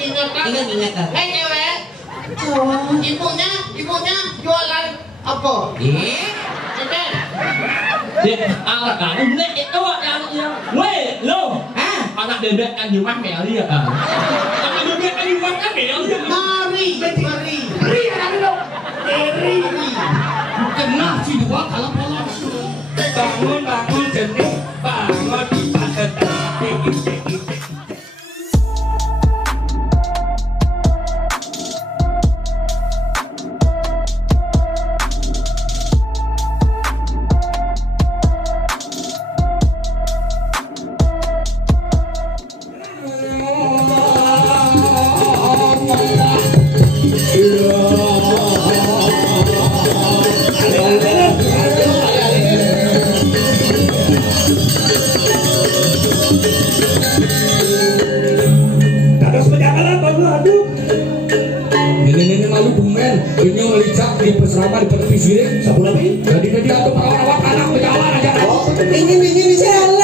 Ingat. Hei cewek. Cowok. Ibunya jualan apa? Cewek. Dia anak kamu nek itu yang weh lo. Anak bebek kan rumah mel dia kan. Anak bebek kan rumah kan mel dia. Mari. Kenal si dua kalau polos. Bangun jenis bangun di paket. Ini melicak di peseraman di televisi sabu lagi jadi atau perawat anak pejalan aja Ingin jalan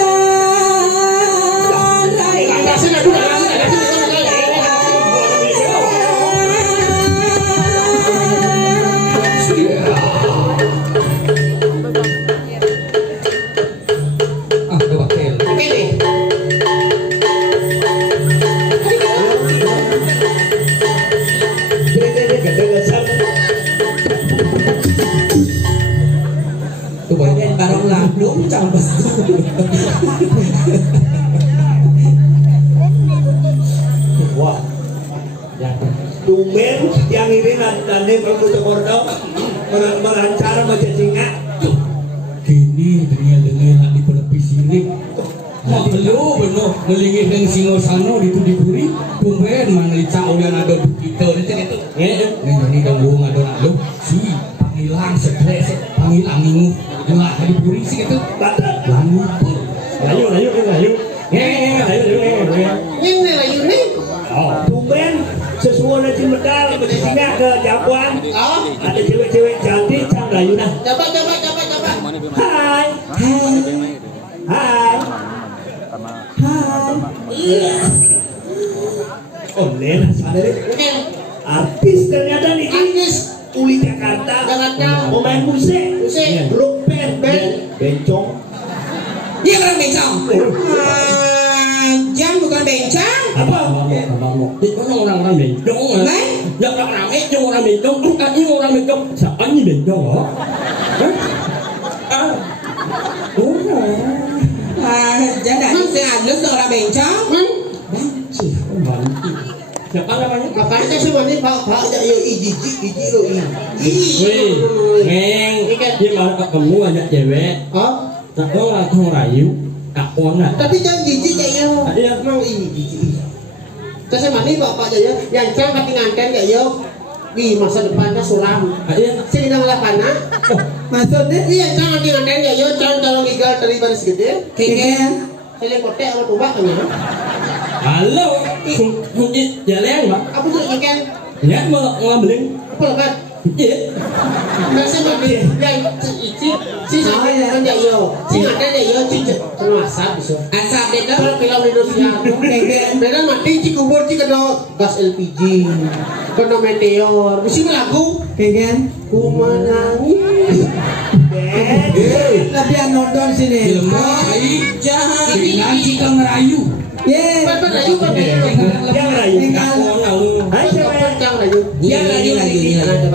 barang landung campur. Wah, tumben yang ini nanti berkutu-kutu melancar macam singa. Gini dengar di televisi ini. Lu bener melingih dengan Singosano di Tudipuri, tumben melicak udah ada kita itu. Ini ganggu ngadon lu si panggilan stres, panggilan minggu. Lah di Puri sih itu. Lalu. Ini layu nih. Oh, tumben sesuai nanti medal bersinga ke Japuan. Ada cewek-cewek cantik cang layu nah. Coba. Hai. Oh, Lena sadar. Artis ternyata nih. Uli Jakarta. Pemain musik. Grup band. Bencong. Dia orang bencong. Jam bukan bencong. Apa? Itu orang bencong. Ya orang bencong, ini orang bencong. Siapa ini bencong? Jadi ada seorang bencong. Siapa namanya? Makanya sih ini pak aja yo iji lo Dia malah ketemu aja cewek. Tak tahu langsung rayu, tak puas. Tapi jangan jijik kayaknya. Iya. Mau jijik. Terus mana bapak aja yang jangan nganten kayak yo. Wih masa depannya suram. Iya. Sini nama lapana. Maksudnya? Iya jangan nganten kayak yo. Jangan kalau gigal dari baris gede. Kayaknya. Saya kotek sama tubak kan ya. Halo, kunci jalan pak. Apa tuh ikan? Ya mau ngambilin. Apa lekat? Iya. Masih mati. Yang si sampai kan yo. Si nganten yo cuci kena asap bisa. Asap itu. Kalau film Indonesia. Beda mati si kubur si kena gas LPG. Kena meteor. Mesti lagu. Kayaknya. Ku menangis. Tapi yang nonton sini. Jangan. Nanti kau ngerayu. Bapak layu kan Yang rayu. Hai cewek. Jangan layu. Ini lagi.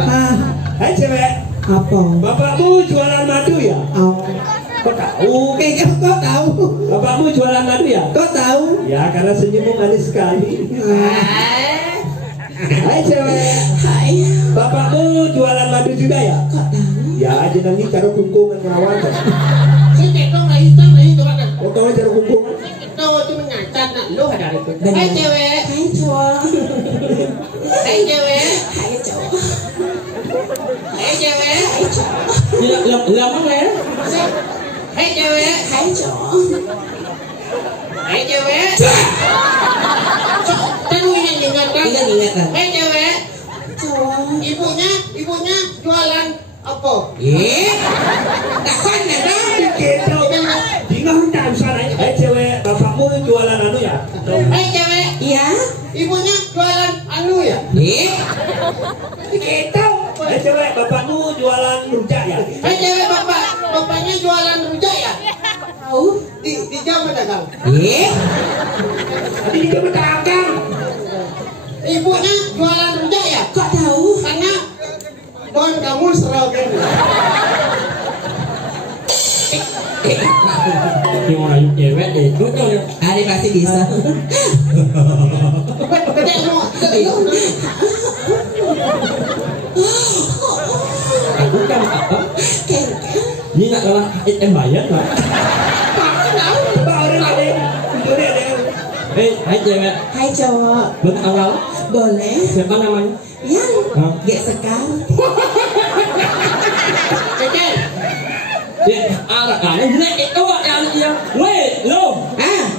Hai cewek. Apa? Bapakmu jualan madu ya? Kok tahu? Kayaknya kok tahu. Bapakmu jualan madu ya? Kok tahu? Ya karena senyummu manis sekali. Hai cewek. Hai. Bapakmu jualan madu juga ya? Kok tahu? Ya aja nanti cara kungkungan ngawal. Si tekong layu coba kan. Kau tahu cara kungkungan? Tahu cuma ngacat nak lu ada itu. Hai cewek. Hai cowok. Hai cewek. Hai cowok. Hai cewek. Hai cowok. Lama ya? Hai cewek. Hai cowok. Hai cewek. Kan ingat kan? Ingat kan? Hai cewek. Cowok. Ibunya jualan apa? Takon ada. Gitu. Tinggal hutan sana. Hai cewek, bapakmu jualan anu ya? Hai cewek. Iya. Ibunya jualan anu ya? Gitu. Cewek bapakmu jualan rujak ya? Cewek bapaknya jualan rujak ya? Tahu? Di jam dagang. Tadi dia berdagang. Ibunya jualan rujak ya? Kok tahu? Karena pohon kamu serogen. Yang orang cewek itu tuh Ari pasti bisa. Gede semua. aku kan apa? Kengkeng. Ini nak kalah em bayar lah. Baru lagi. Itu dia. Hai cewek, Hai cowok. bertanggal Boleh? siapa namanya? Yang Hah? Gek Sekar. Ceket. Anak kamu nek itu yang weh lo.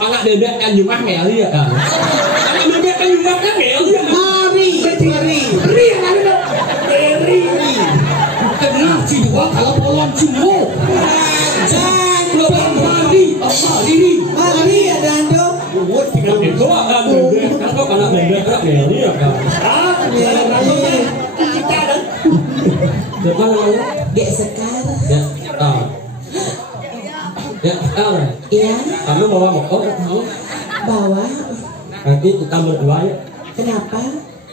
Anak bebek kan rumah Meli ya kan. Anak bebek kan rumah kan Meli ya. Mari. Ri yang ada. Ri. Kenal Ciwa kalau polon Ciwo. Belum mandi, ini. Mari ya Dando. Itu anak bebek kan kok anak bebek kan Meli ya kan. Kita ada. Siapa namanya? Gek Sekar. Ya, ya, Iya. kamu bawa motor kamu? Bawa. Nanti kita berdua ya. Kenapa?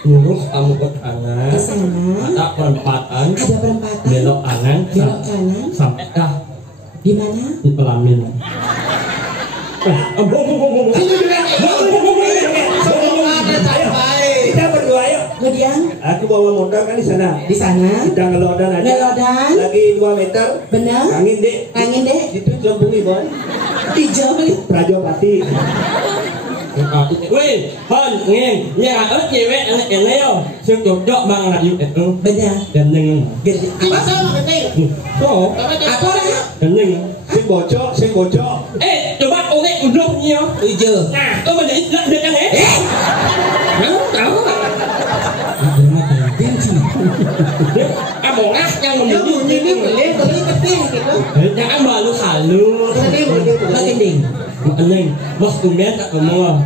Lurus kamu ke kanan. Ke sana. Ada perempatan. Ada perempatan. Belok kanan. Belok kanan. Sampai dah Di mana? di Pelamin. Kita berdua yuk. Kemudian Aku bawa motor kan di sana. di sana. Kita ngelodan aja. Ngelodan. Lagi 2 meter. Benar? Angin dek. Angin dek. Itu jambungi bon. Hijau beli. Prajopati. Wih, hon, ngeng, nhà ở cewek anak yang leo, sing cocok bang anak yuk itu, Benar. gandeng, Gede. Apa sama gede? kok, Apa dah? gandeng. Sing bocok. Coba unek uduk nyo, Hijau. nah, kau benda itu dia kan kamu tahu nggak? Kamu ngas yang Dia bunyi ini beli penting gitu. jangan balu halus, Bagending. gandeng, bos tumben tak kamu,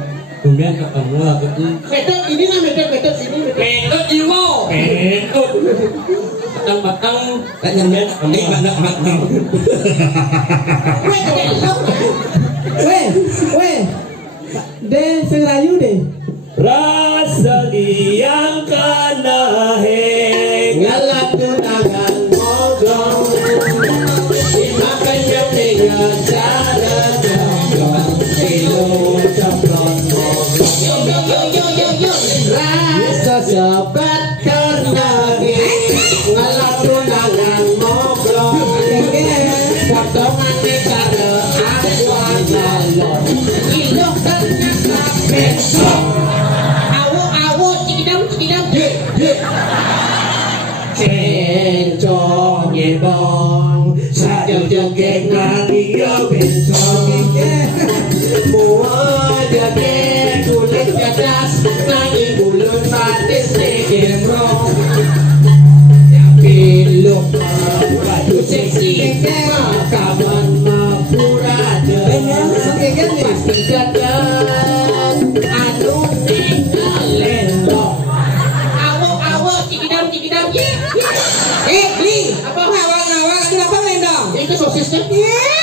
itu. Metode ini lah metode ini. Metode iwo. Batang-batang tumben tak kamu. Weh. Den serayu deh. Rasa yang kena Ngalap tunangan mogong. Dimakan yang dengan cara nongkrong. Ilmu cemplon mogong. Yo. Rasa sobat kena ngalap tunangan mogong. Potongan di cara akuan lalong. Ilok ternyata besok. Awo, cikidam. Cencong yebong Sajau joget nari yo bencong Mua joget kulit gadas Nanging bulan batis digemrong Tapi lupa baju seksi Makaman mapurada Pasti gadat Anu ningalendong Awo, cikidam beli apa ngawang kenapa melendong itu sosisnya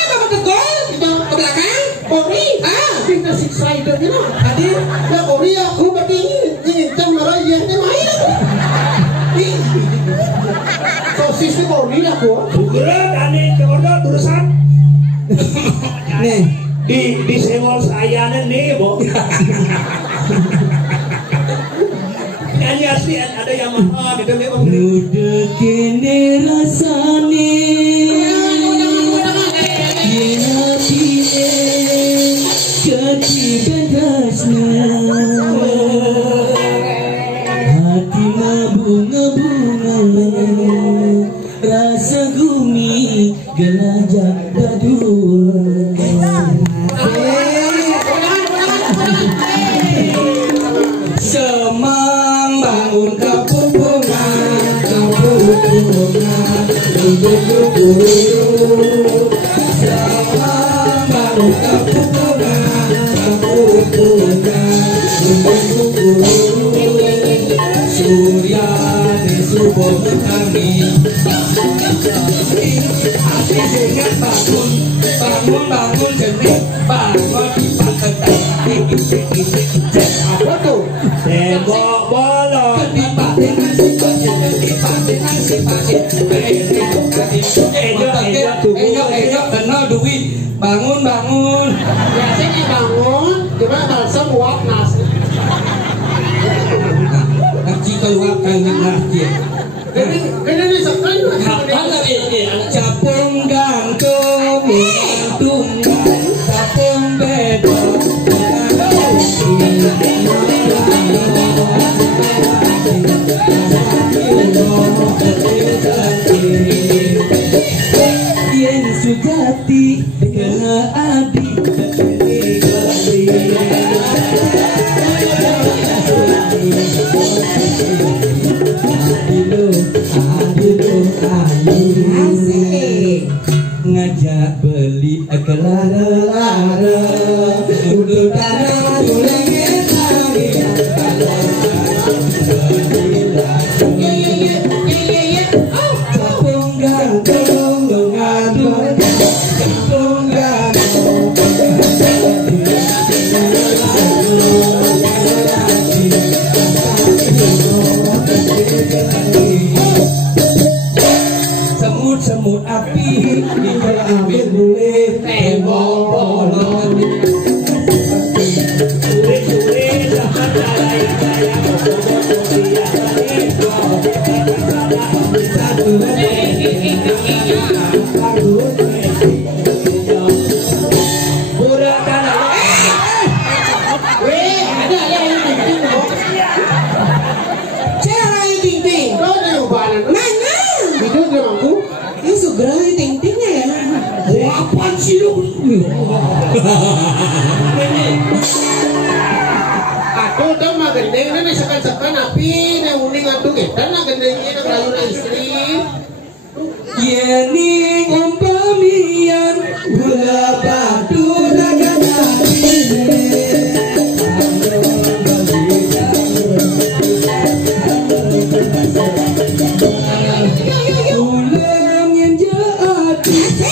bapak tegol itu ke belakang Ori kita siksa itu gitu tadi ya Ori aku berarti nyincang marah ya main sosisnya Ori aku Gerak aneh kemudian urusan Nih. di senggol saya nih bo. Nyanyi asli ada yang mahal itu nih om. Udah kene rasane Kena pilih ketibatasnya Hati bunga-bunga Rasa gumi gelajah berdua Semang bangun kapur bunga Semang bangun kapur bunga Surya Desubo kami hati dengan bangun bangun jenis bangun Apa tuh? Tembok bolong. Bangun Biasanya bangun, gimana balsam uap nasi. nanti keluarkan nasi Ini sekali. capung gantung gantungan capung beda Yen sujati kena adi ngajak beli kelara untuk tanah tulangnya capung gantung gantung capung gantung semut api di ambil bule tembok bolong Sulit dapat dalai daya apaan sih lu? Aduh, dah mah gendeng na misalkan api na uning aduh kita na gendengnya na kerayu na istri. Yening umpamian gula batu nagana ulang yang jahat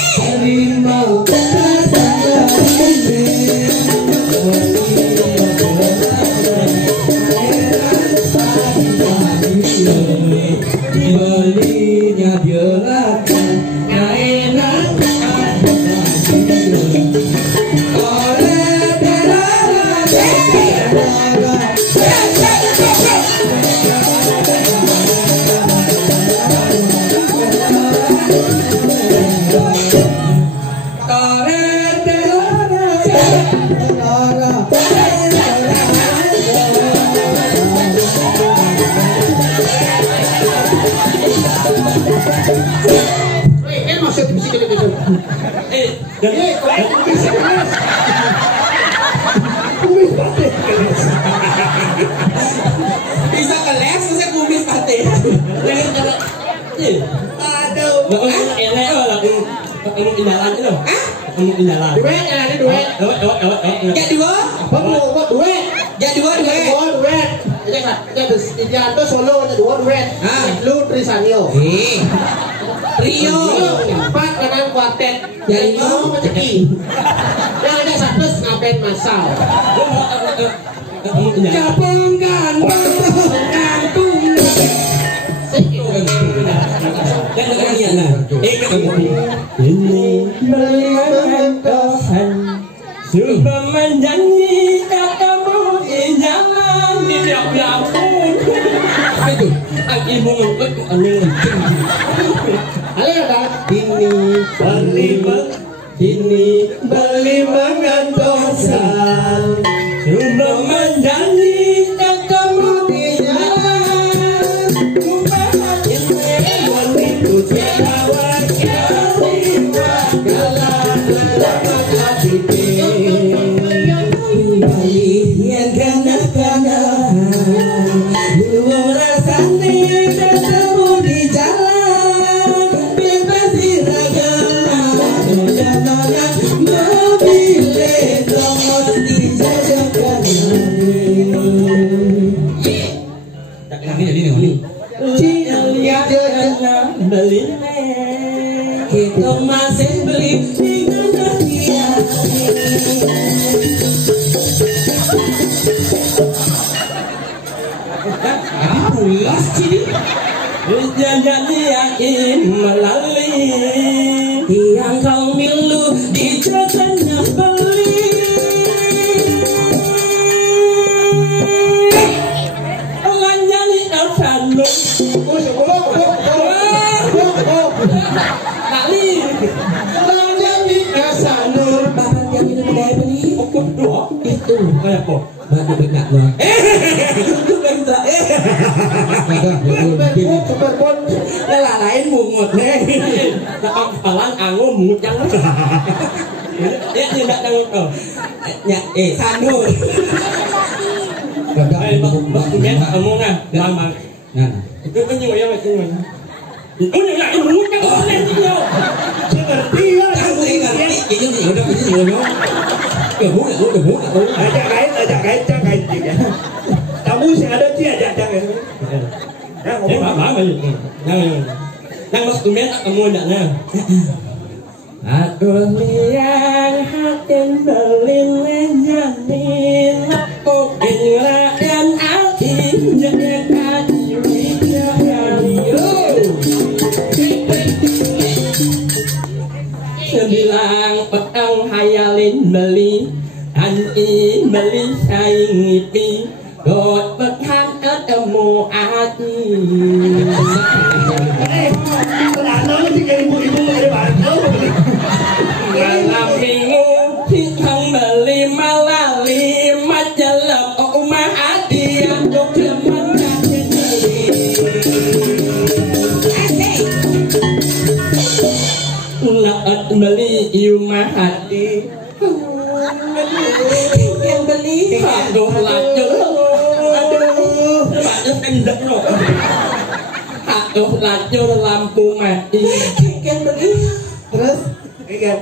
harimau belinya biarkan yang enak Kan maksud musik gitu. Bisa keles, bisa kumis pate. Aduh. Indalan itu. Indalan. Duit, ada duit. Ya dua. Apa mau duit? Ya dua. Duit. Ini ada Solo ada dua duit. Lu Trisanio. Rio. Empat kanan kuartet. Jadi mau rezeki. Yang ada satu ngapain masal. capung gantung gantung ini melihat Tuhan sudah menjanjikan kamu di jalan tidak berapun itu ibu ngikut aneh Halo ada. ini beli mengantosan sudah menjanjikan kamu di jalan bukan yang itu selawat yang kanak-kanak rasanya ketemu di jalan bebas iragam jalanan mobil masih beli dengan dia. Pulas sini. Jadi yakin melalui yang kau milu di jalannya beli. Orang nyanyi Elvano. Kali orang nyanyi Elvano. Bapak yang minum dari beli. Itu kayak kok. Bagi benak loh. Itu bentar. Lah lain mungut nih. Nak palang angum mungut yang. Ya tidak tahu tuh. Ya sanu. Waktu dia ngomong ah lama. Nah, itu kan nyawa ya itu. Itu nyawa mungut yang lain dia. Ngerti ya. Ngerti. Ini udah begini. Ajak kait ya. Kamu sih ada dia ajak. Nah, ngomong apa ini? Nang mas tumen kamu ndaknya. Aduh liang hatin belin jamin aku ingin hati jadi kaki Sebilang petang hayalin beli Ani beli saing ngipi Dot petang ketemu hati Malam minggu Sintang beli malali Majalap rumah hati Untuk teman kaki Laat beli rumah hati Yang beli Aduh lacur Aduh Lacur endek loh Aduh lacur lampu mati Yang beli Terus Ikan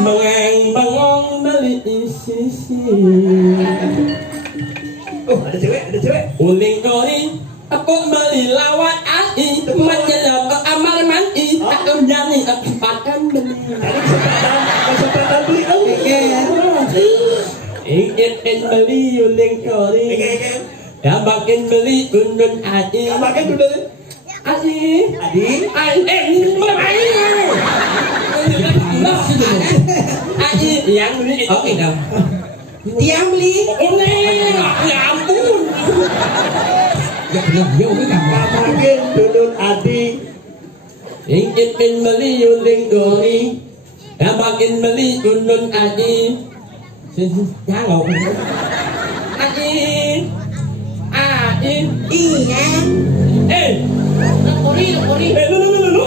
Bengong beli isi Oh ada cewek Uling kori Aku beli lawat ai Majalah amal mati Aku jadi kesempatan beli Kesempatan beli Ingin beli uling kori Dabakin beli undun ai Dabakin beli Adi Adi yang beli oke dah yang beli ya ampun Ya benar dia udah gambar. Dabakin undun adi ingin beli uling kori Dabakin beli undun adi jangan Adi iya Kori lu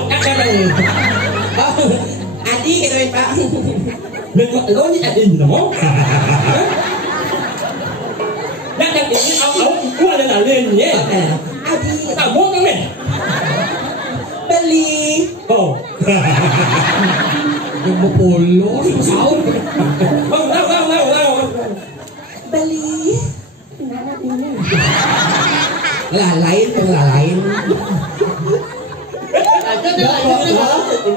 Adi kira Pak lo ni Adi no Yang ini ông qua đây là lên nhé Adi mua cái mẹ beli Yang mau polos sao? Đâu beli là lain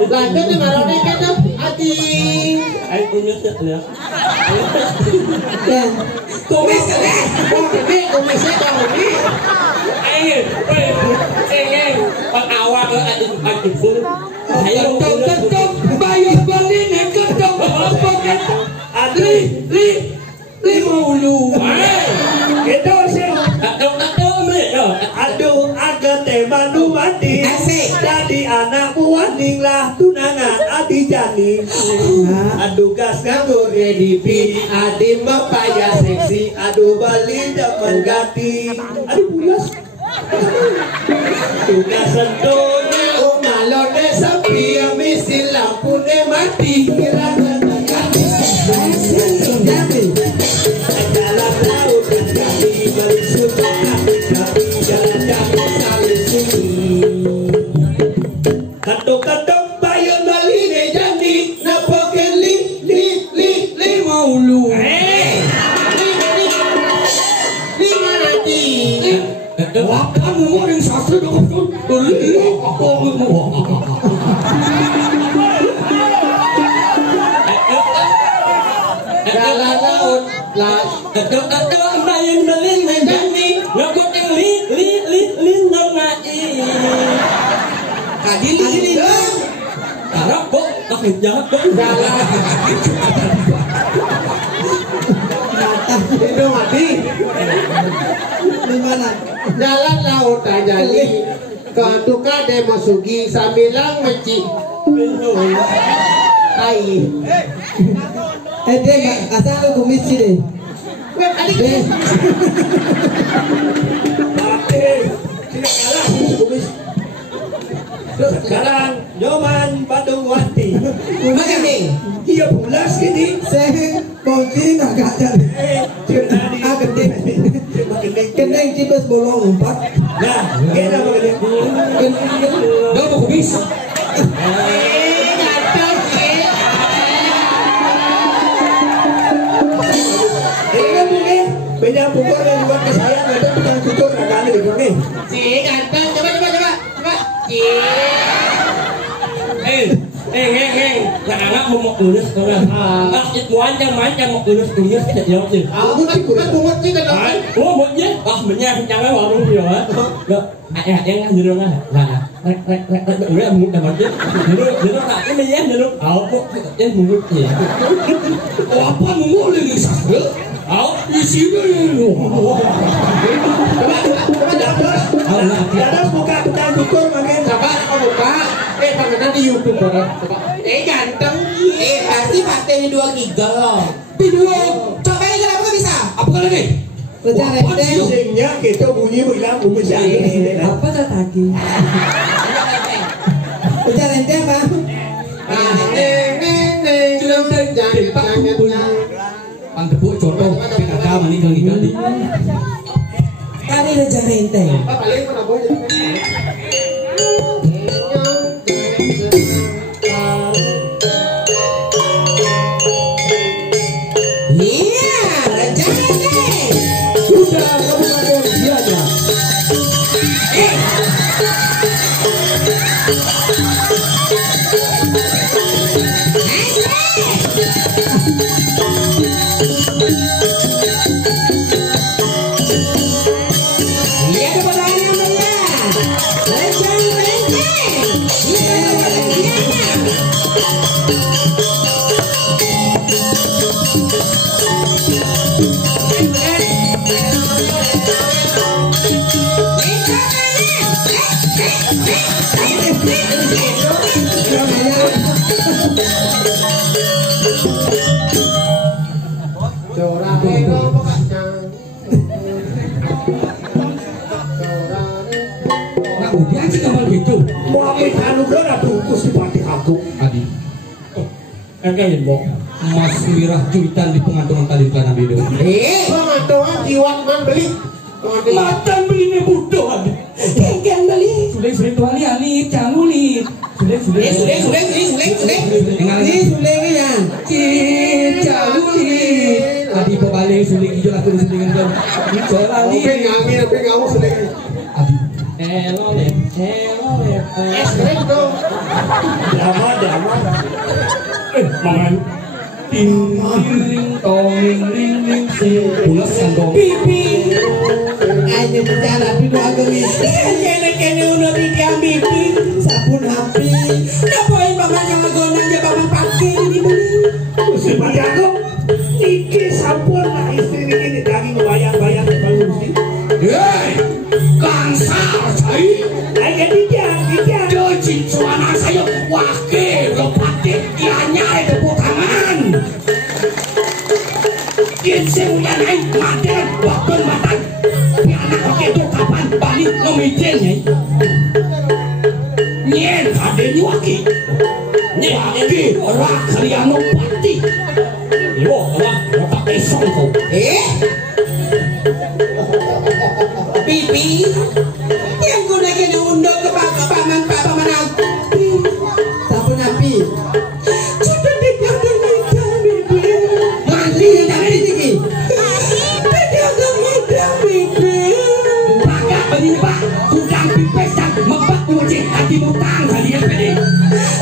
Lanjut di marone kata Adi. Anh cũng nhớ thật lắm Cô biết cái này Cô biết sẽ còn biết. Anh ơi Bạn áo hoa ở anh chụp phương Thấy không? Ketok bayi beli nih ketok poket. Li mau lu. Itu sih Aduh agak tema nu mati Jadi anak puaning lah tunangan Adi jani Aduh gas nganggur redipi Adi mapaya seksi Aduh bali zaman ganti Aduh pulas Tugas sentone Umalo de sapi Misi lampu ne mati Kira-kira ganti Jalan laut dan kami balik suka Kami jalan-jalan saling sunyi Katok-katok bayun bali ne jani Napoken li mau lu Li manati Wapan ngomong yang sastra dong betul. Jalan laut las. Main belin menjadi ngabut yang lin ngai. Kadili Karena kok makin jahat kok. itu mati. Gimana? Jalan laut tajali. Ketuka demasugi sambilang meci. Tai. Deh, asal kumis sih deh. Deh. Sekarang Nyoman Badungwati. Macam ni. Dia pulas ini. Saya kunci agak jadi. Kendeng cipes bolong 4. Nah, kena begini. Dah mau kumis. Beda pukul yang buat ke saya ada tukang cukur agak ada di sini. Si ganteng, coba. Nah anak mau urus orang. Anak itu manjang mau urus tidak jauh sih. Aku bungut sih kan. Oh bungut, menyang jangan warung dia. Ayah yang jero lah. Rek udah bungut dah macam. Jero nak ini ya jero. Kok yang bungut ya. Apa ngomong yang sastra? Di sini. Coba dadas buka tukang cukur makin. Coba kau buka. Panganan di YouTube orang. Coba. Ganteng. Pasti pakai 2 giga loh. Video. Coba ini kenapa bisa? Apa kali ni? Singnya kita bunyi bilang bisa. Apa tadi? Ujar ente apa? Ang tepuk contoh PKK mani kali-kali. Kali ujar ente. Paling mana boleh. Dia sih kamal gitu. Mau apa anu berapa bungkus seperti aku? Adi. Enggak mau. Mas Mirah cuitan di pengantungan tali kelana bido. Pengantungan jiwat man beli. Matan belinya bodoh Adi. Kengkeng beli. Sudah tuh ali cangu nih. Sudah. Ini sulengnya yang. Cangu nih. Adi pebalik suling hijau aku sulingan kan. Coba nih. Tapi kamu sudah. Adi. Hello. Dong. Drama. Mangan. Ting tong ling Pulas kan dong. Pipi. Ayo bicara video agami. Kene udah bikin pipi. Sabun hapi. Ngapain paman yang agonan dia paman pakai dibeli. Seperti aku. Iki sabun lah istri ini daging bayang-bayang kalau sih. Hei, kansar cai. Ayo dijang. Dojin suana saya wakil lepatin ianya tepuk tangan. Inseng yang naik maden wakil matan. Tapi anak itu kapan balik ngemijennya? Nyen ada nyuaki. Nyaki orang kalian pati. Yo orang pakai songkok. Pipi. Yang kuda kena undang ke paman aku. Sabun api. Sudah dijaga pipi. Mandi dari sini. Dijaga pipi. Pakai menimba kudang pipes dan membak kucing hati mutang kalian pede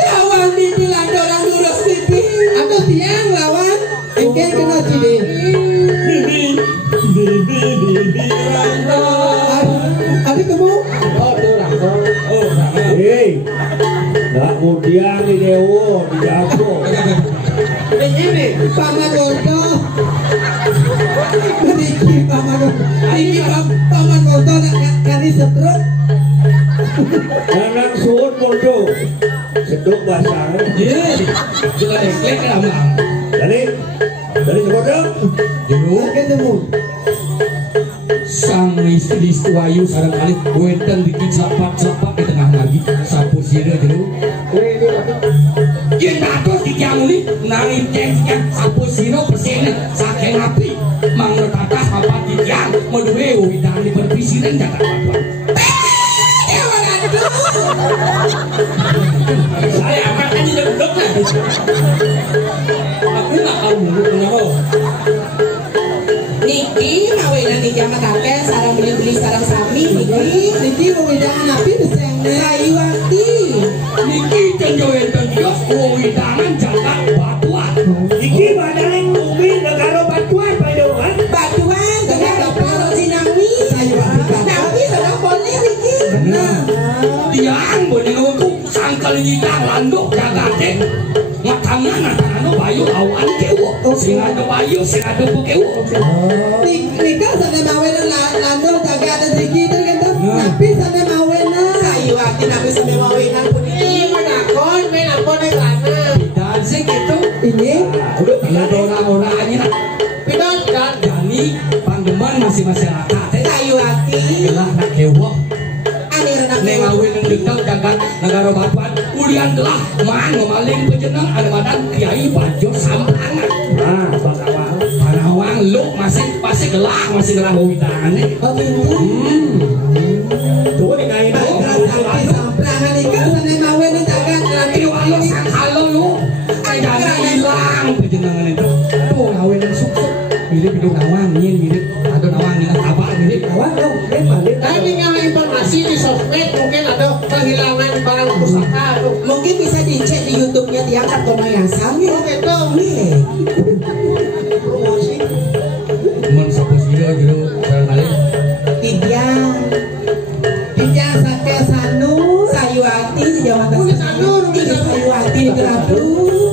Lawan pipi lando orang urus pipi. Atau tiang lawan. Ikan kena cili. Bibi Rando. Ada kamu? Oh, tuh Rangko. Oh, sama. Hei, nggak mudian di Dewo, di Jago. Ini. Paman Gondo. Niki paman Gondo. Niki paman Gondo nak kali setruk. Jangan suun bondo, seduk basah. ye juga deklek kan amang Dari sekodok. dulu Ketemu. sang istri Wayu sarang kali wedan dikit sapat-sapat di tengah lagi sapu sirah dulu yen bagus di kiamu ni nangis cengkek sapu sirah persene saking api mangno tatas papat di tiang meduwe widang di berpisiran jatak patuan Saya makan di duduk lah. Aku nggak tahu kenapa. Niki mawenan di jaman kakek sarang beli-beli sarang sami Niki mawenan api besengnya Sayuwati niki cenjoen tendios widangan jatak patuan Iki badai bumi negara batuan padoan. Batuan dengan kapal Cinawi Sayuwati sarang boleh Niki benar tiang boleh ngawku sangkal nyidang landuk jagate ngatangan antara bayu awan kewo sing ada bayu sing ada kewo Nika sana mawenan lando jaga ada Niki tergantung Napi sana mawenan Sayuwati napi sana mawenan pun Ini menakon, menakon yang lana. dan sing itu ini udah ada orang-orang aja Pidon kan. jadi panggeman masih masyarakat Sayuwati gelah nak kewo Ani renak nengawin yang dendam jagat negara batuan ulian gelah man ngemaling pejenang ada badan kiai bajo sampangan Ah, bakawal. panawang lu masih gelah widangan nih Tuh di kain. Samprangan Nika sana mawenan jaga Ini walau sang halo lu jangan hilang pejenangan itu tuh ngawin yang sukses mirip hidung nawang mirip atau nawang dengan tabak mirip Awak dong, balik. Tapi nggak informasi di sosmed mungkin ada kehilangan barang pusaka tuh. Mungkin bisa dicek di YouTube-nya diangkat Tono yang sami. Oh gitu. Nih, Promosi. cuman sapu siro jero sarang kali Tidiang Satya Sanu, Sayuwati di Jawa Tengah. Udah Sanur, udah Sayuwati di Gerabu.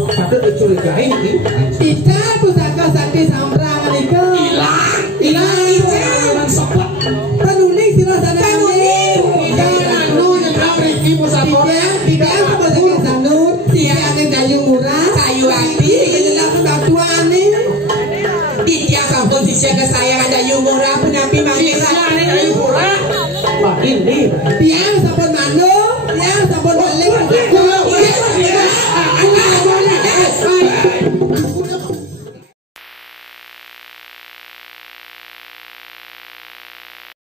Patut dicurigai ini. Tidak pusaka sakti samprangan Nika. hilang Hilang. sepet Penulis sila sana Tidak anu yang Riki Pusakona. Tidiang pusaka Sanu, Tidiang yang Dayung Murah, Sayuwati di Gerabu Batuan nih. Tidiang sampun sisiakan saya Dayung Murah penampi manggil. Sisa ini dari murah. Wah, ini. Tiang sampun manu